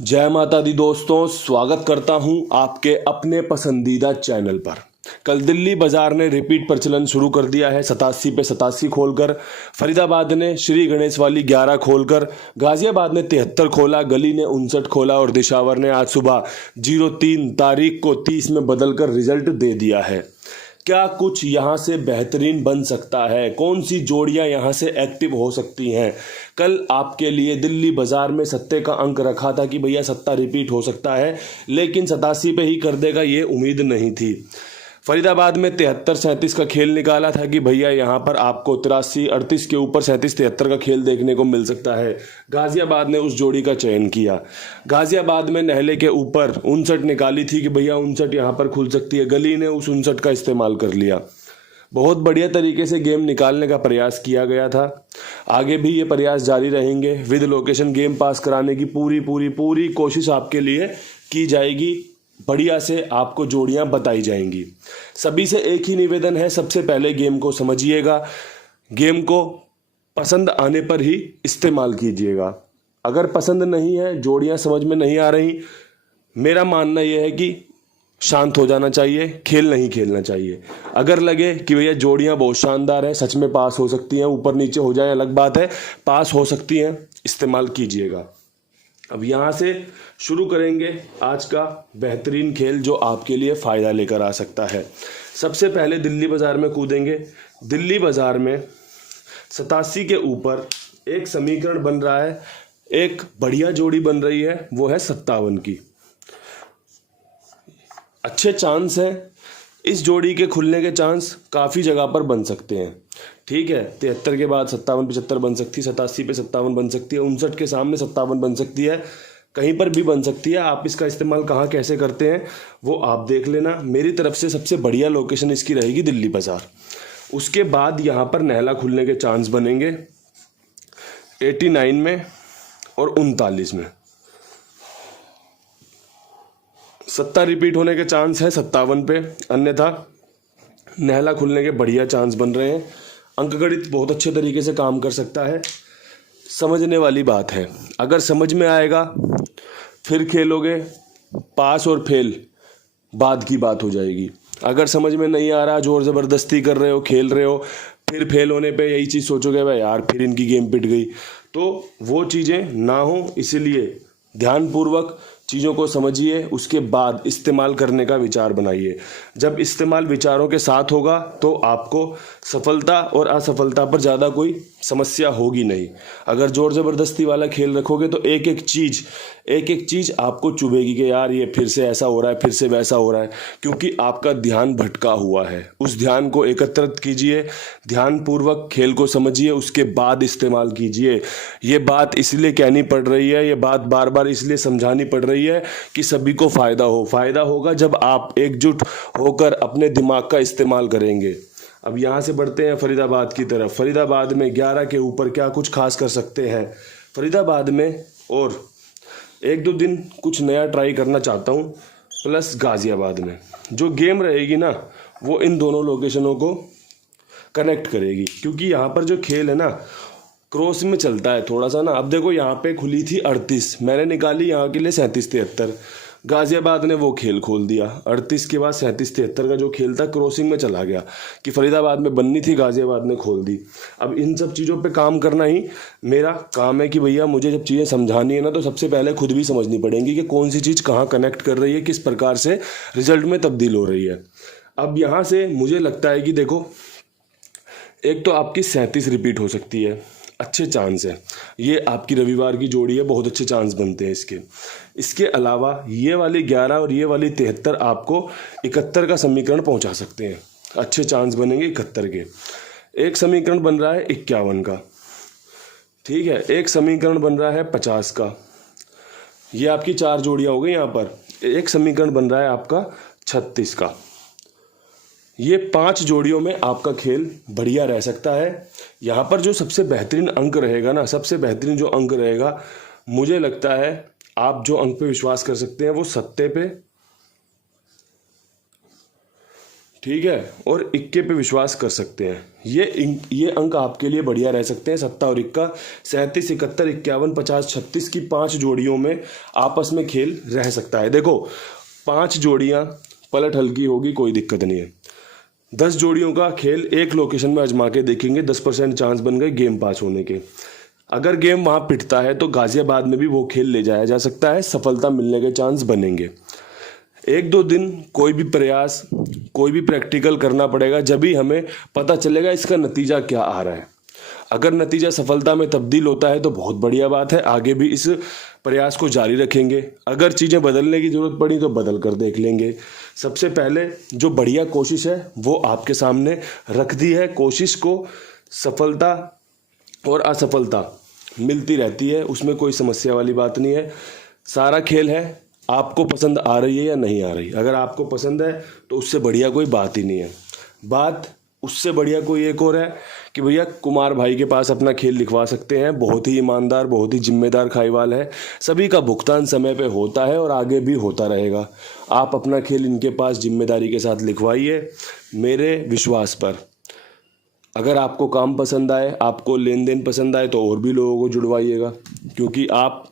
जय माता दी दोस्तों, स्वागत करता हूं आपके अपने पसंदीदा चैनल पर। कल दिल्ली बाजार ने रिपीट प्रचलन शुरू कर दिया है। 87 पे 87 खोलकर, फरीदाबाद ने श्री गणेश वाली 11 खोलकर, गाजियाबाद ने 73 खोला, गली ने 59 खोला और दिशावर ने आज सुबह 03 तारीख को 30 में बदलकर रिजल्ट दे दिया है। क्या कुछ यहाँ से बेहतरीन बन सकता है? कौन सी जोड़ियाँ यहाँ से एक्टिव हो सकती हैं? कल आपके लिए दिल्ली बाजार में सत्ते का अंक रखा था कि भैया सत्ता रिपीट हो सकता है, लेकिन 87 पे ही कर देगा ये उम्मीद नहीं थी। फरीदाबाद में 73-37 का खेल निकाला था कि भैया यहाँ पर आपको 83-38 के ऊपर 37-73 का खेल देखने को मिल सकता है। गाजियाबाद ने उस जोड़ी का चयन किया। गाजियाबाद में नहले के ऊपर 59 निकाली थी कि भैया 59 यहाँ पर खुल सकती है। गली ने उस 59 का इस्तेमाल कर लिया। बहुत बढ़िया तरीके से गेम निकालने का प्रयास किया गया था। आगे भी ये प्रयास जारी रहेंगे। विद लोकेशन गेम पास कराने की पूरी कोशिश आपके लिए की जाएगी। बढ़िया से आपको जोड़ियां बताई जाएंगी। सभी से एक ही निवेदन है, सबसे पहले गेम को समझिएगा, गेम को पसंद आने पर ही इस्तेमाल कीजिएगा। अगर पसंद नहीं है, जोड़ियां समझ में नहीं आ रही, मेरा मानना यह है कि शांत हो जाना चाहिए, खेल नहीं खेलना चाहिए। अगर लगे कि भैया जोड़ियां बहुत शानदार है, सच में पास हो सकती हैं, ऊपर नीचे हो जाए अलग बात है, पास हो सकती हैं, इस्तेमाल कीजिएगा। अब यहाँ से शुरू करेंगे आज का बेहतरीन खेल जो आपके लिए फ़ायदा लेकर आ सकता है। सबसे पहले दिल्ली बाज़ार में कूदेंगे। दिल्ली बाज़ार में 87 के ऊपर एक समीकरण बन रहा है, एक बढ़िया जोड़ी बन रही है, वो है 57 की। अच्छे चांस हैं, इस जोड़ी के खुलने के चांस काफ़ी जगह पर बन सकते हैं। ठीक है, 73 के बाद 57 75 बन सकती है, 87 पे 57 बन सकती है, 59 के सामने 57 बन सकती है, कहीं पर भी बन सकती है। आप इसका इस्तेमाल कहाँ कैसे करते हैं वो आप देख लेना। मेरी तरफ से सबसे बढ़िया लोकेशन इसकी रहेगी दिल्ली बाज़ार। उसके बाद यहाँ पर नहला खुलने के चांस बनेंगे 89 में और 39 में। सत्ता रिपीट होने के चांस है 57 पे, अन्यथा नहला खुलने के बढ़िया चांस बन रहे हैं। अंकगणित बहुत अच्छे तरीके से काम कर सकता है। समझने वाली बात है, अगर समझ में आएगा फिर खेलोगे, पास और फेल बाद की बात हो जाएगी। अगर समझ में नहीं आ रहा, जोर ज़बरदस्ती कर रहे हो, खेल रहे हो, फिर फेल होने पे यही चीज़ सोचोगे भाई यार फिर इनकी गेम पिट गई, तो वो चीज़ें ना हो। इसलिए ध्यानपूर्वक चीज़ों को समझिए, उसके बाद इस्तेमाल करने का विचार बनाइए। जब इस्तेमाल विचारों के साथ होगा तो आपको सफलता और असफलता पर ज़्यादा कोई समस्या होगी नहीं। अगर जोर ज़बरदस्ती वाला खेल रखोगे तो एक एक चीज़ आपको चुभेगी कि यार ये फिर से ऐसा हो रहा है, फिर से वैसा हो रहा है, क्योंकि आपका ध्यान भटका हुआ है। उस ध्यान को एकत्रित कीजिए, ध्यानपूर्वक खेल को समझिए, उसके बाद इस्तेमाल कीजिए। ये बात इसलिए कहनी पड़ रही है, ये बात बार बार इसलिए समझानी पड़ रही है कि सभी को फ़ायदा होगा जब आप एकजुट होकर अपने दिमाग का इस्तेमाल करेंगे। अब यहाँ से बढ़ते हैं फरीदाबाद की तरफ। फरीदाबाद में 11 के ऊपर क्या कुछ खास कर सकते हैं? फरीदाबाद में और एक दो दिन कुछ नया ट्राई करना चाहता हूँ, प्लस गाज़ियाबाद में जो गेम रहेगी ना, वो इन दोनों लोकेशनों को कनेक्ट करेगी, क्योंकि यहाँ पर जो खेल है ना क्रॉस में चलता है थोड़ा सा ना। अब देखो यहाँ पे खुली थी 38, मैंने निकाली यहाँ के लिए 37-73, गाज़ियाबाद ने वो खेल खोल दिया। 38 के बाद 37-73 का जो खेल था क्रॉसिंग में चला गया कि फरीदाबाद में बननी थी, गाज़ियाबाद ने खोल दी। अब इन सब चीज़ों पे काम करना ही मेरा काम है कि भैया मुझे जब चीज़ें समझानी है ना, तो सबसे पहले खुद भी समझनी पड़ेंगी कि कौन सी चीज़ कहाँ कनेक्ट कर रही है, किस प्रकार से रिजल्ट में तब्दील हो रही है। अब यहाँ से मुझे लगता है कि देखो, एक तो आपकी 37 रिपीट हो सकती है, अच्छे चांस है। ये आपकी रविवार की जोड़ी है, बहुत अच्छे चांस बनते हैं इसके अलावा ये वाली 11 और ये वाली 73 आपको 71 का समीकरण पहुंचा सकते हैं। अच्छे चांस बनेंगे 71 के। एक समीकरण बन रहा है 51 का, ठीक है, एक समीकरण बन रहा है 50 का। ये आपकी 4 जोड़ियां हो गई। यहाँ पर एक समीकरण बन रहा है आपका 36 का। ये 5 जोड़ियों में आपका खेल बढ़िया रह सकता है। यहाँ पर जो सबसे बेहतरीन अंक रहेगा ना, सबसे बेहतरीन जो अंक रहेगा, मुझे लगता है आप जो अंक पे विश्वास कर सकते हैं वो सत्ते पे ठीक है, और इक्के पे विश्वास कर सकते हैं। ये अंक आपके लिए बढ़िया रह सकते हैं। सत्ता और इक्का 37, 71, 51, 50, 36 की 5 जोड़ियों में आपस में खेल रह सकता है। देखो 5 जोड़ियां पलट हल्की होगी, कोई दिक्कत नहीं है। 10 जोड़ियों का खेल एक लोकेशन में आजमा के देखेंगे, 10% चांस बन गए गेम पास होने के। अगर गेम वहाँ पिटता है तो गाजियाबाद में भी वो खेल ले जाया जा सकता है, सफलता मिलने के चांस बनेंगे। 1-2 दिन कोई भी प्रयास, कोई भी प्रैक्टिकल करना पड़ेगा, जब भी हमें पता चलेगा इसका नतीजा क्या आ रहा है। अगर नतीजा सफलता में तब्दील होता है तो बहुत बढ़िया बात है, आगे भी इस प्रयास को जारी रखेंगे। अगर चीज़ें बदलने की ज़रूरत पड़ी तो बदल कर देख लेंगे। सबसे पहले जो बढ़िया कोशिश है वो आपके सामने रख दी है। कोशिश को सफलता और असफलता मिलती रहती है, उसमें कोई समस्या वाली बात नहीं है। सारा खेल है, आपको पसंद आ रही है या नहीं आ रही। अगर आपको पसंद है तो उससे बढ़िया कोई बात ही नहीं है। बात उससे बढ़िया कोई एक और है कि भैया कुमार भाई के पास अपना खेल लिखवा सकते हैं। बहुत ही ईमानदार, बहुत ही जिम्मेदार खाईवाल है। सभी का भुगतान समय पे होता है और आगे भी होता रहेगा। आप अपना खेल इनके पास जिम्मेदारी के साथ लिखवाइए मेरे विश्वास पर। अगर आपको काम पसंद आए, आपको लेन देन पसंद आए तो और भी लोगों को जुड़वाइएगा, क्योंकि आप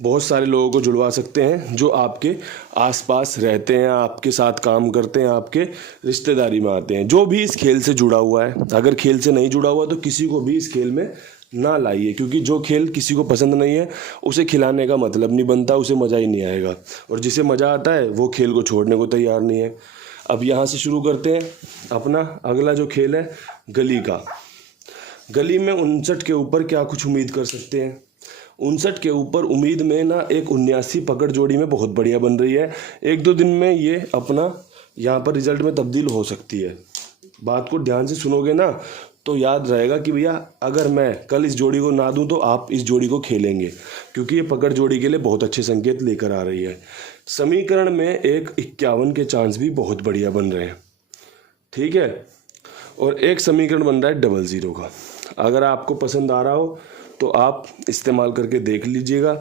बहुत सारे लोगों को जुड़वा सकते हैं जो आपके आसपास रहते हैं, आपके साथ काम करते हैं, आपके रिश्तेदारी में आते हैं। जो भी इस खेल से जुड़ा हुआ है, अगर खेल से नहीं जुड़ा हुआ तो किसी को भी इस खेल में ना लाइए, क्योंकि जो खेल किसी को पसंद नहीं है उसे खिलाने का मतलब नहीं बनता, उसे मज़ा ही नहीं आएगा। और जिसे मज़ा आता है वो खेल को छोड़ने को तैयार नहीं है। अब यहाँ से शुरू करते हैं अपना अगला जो खेल है गली का। गली में 59 के ऊपर क्या कुछ उम्मीद कर सकते हैं। 59 के ऊपर उम्मीद में ना एक 79 पकड़ जोड़ी में बहुत बढ़िया बन रही है। 1-2 दिन में ये अपना यहाँ पर रिजल्ट में तब्दील हो सकती है। बात को ध्यान से सुनोगे ना तो याद रहेगा कि भैया अगर मैं कल इस जोड़ी को ना दूं तो आप इस जोड़ी को खेलेंगे, क्योंकि ये पकड़ जोड़ी के लिए बहुत अच्छे संकेत लेकर आ रही है। समीकरण में एक 51 के चांस भी बहुत बढ़िया बन रहे हैं, ठीक है। और एक समीकरण बन रहा है 00 का। अगर आपको पसंद आ रहा हो तो आप इस्तेमाल करके देख लीजिएगा।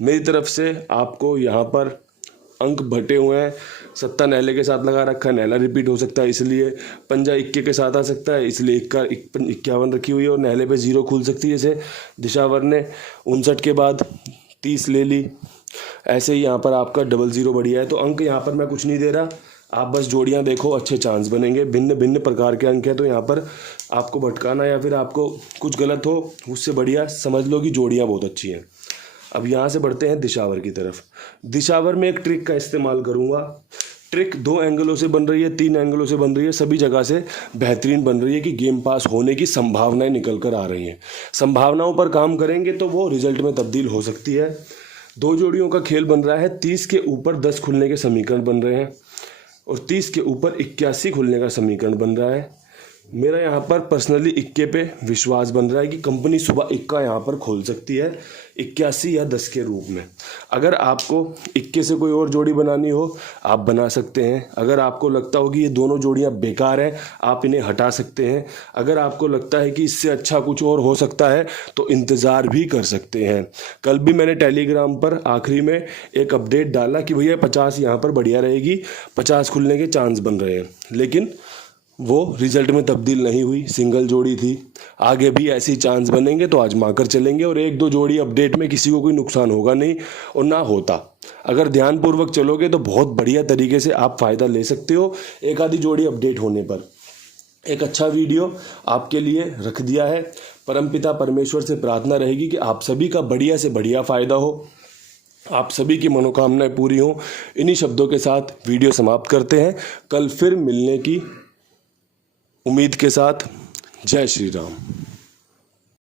मेरी तरफ से आपको यहाँ पर अंक बटे हुए हैं। सत्ता नहले के साथ लगा रखा है, नहला रिपीट हो सकता है इसलिए। पंजा इक्के के साथ आ सकता है इसलिए 51 रखी हुई है, और नहले पे 0 खुल सकती है। जैसे दिशावर ने 59 के बाद 30 ले ली, ऐसे ही यहाँ पर आपका 00 बढ़िया है। तो अंक यहाँ पर मैं कुछ नहीं दे रहा, आप बस जोड़ियाँ देखो, अच्छे चांस बनेंगे। भिन्न भिन्न प्रकार के अंक हैं, तो यहाँ पर आपको भटकाना या फिर आपको कुछ गलत हो उससे बढ़िया समझ लो कि जोड़ियाँ बहुत अच्छी हैं। अब यहाँ से बढ़ते हैं दिशावर की तरफ। दिशावर में एक ट्रिक का इस्तेमाल करूँगा। ट्रिक 2 एंगलों से बन रही है, 3 एंगलों से बन रही है, सभी जगह से बेहतरीन बन रही है कि गेम पास होने की संभावनाएं निकल कर आ रही हैं। संभावनाओं पर काम करेंगे तो वो रिजल्ट में तब्दील हो सकती है। 2 जोड़ियों का खेल बन रहा है, 30 के ऊपर 10 खुलने के समीकरण बन रहे हैं और 30 के ऊपर 81 खुलने का समीकरण बन रहा है। मेरा यहाँ पर पर्सनली इक्के पे विश्वास बन रहा है कि कंपनी सुबह इक्का यहाँ पर खोल सकती है 81 या 10 के रूप में। अगर आपको इक्के से कोई और जोड़ी बनानी हो आप बना सकते हैं। अगर आपको लगता हो कि ये दोनों जोड़ियाँ बेकार हैं आप इन्हें हटा सकते हैं। अगर आपको लगता है कि इससे अच्छा कुछ और हो सकता है तो इंतज़ार भी कर सकते हैं। कल भी मैंने टेलीग्राम पर आखिरी में एक अपडेट डाला कि भैया 50 यहाँ पर बढ़िया रहेगी, 50 खुलने के चांस बन रहे हैं, लेकिन वो रिजल्ट में तब्दील नहीं हुई, सिंगल जोड़ी थी। आगे भी ऐसे ही चांस बनेंगे तो आजमा कर चलेंगे और 1-2 जोड़ी अपडेट में किसी को कोई नुकसान होगा नहीं और ना होता। अगर ध्यानपूर्वक चलोगे तो बहुत बढ़िया तरीके से आप फ़ायदा ले सकते हो। एक आधी जोड़ी अपडेट होने पर एक अच्छा वीडियो आपके लिए रख दिया है। परमपिता परमेश्वर से प्रार्थना रहेगी कि आप सभी का बढ़िया से बढ़िया फ़ायदा हो, आप सभी की मनोकामनाएं पूरी हों। इन्हीं शब्दों के साथ वीडियो समाप्त करते हैं। कल फिर मिलने की उम्मीद के साथ। जय श्री राम।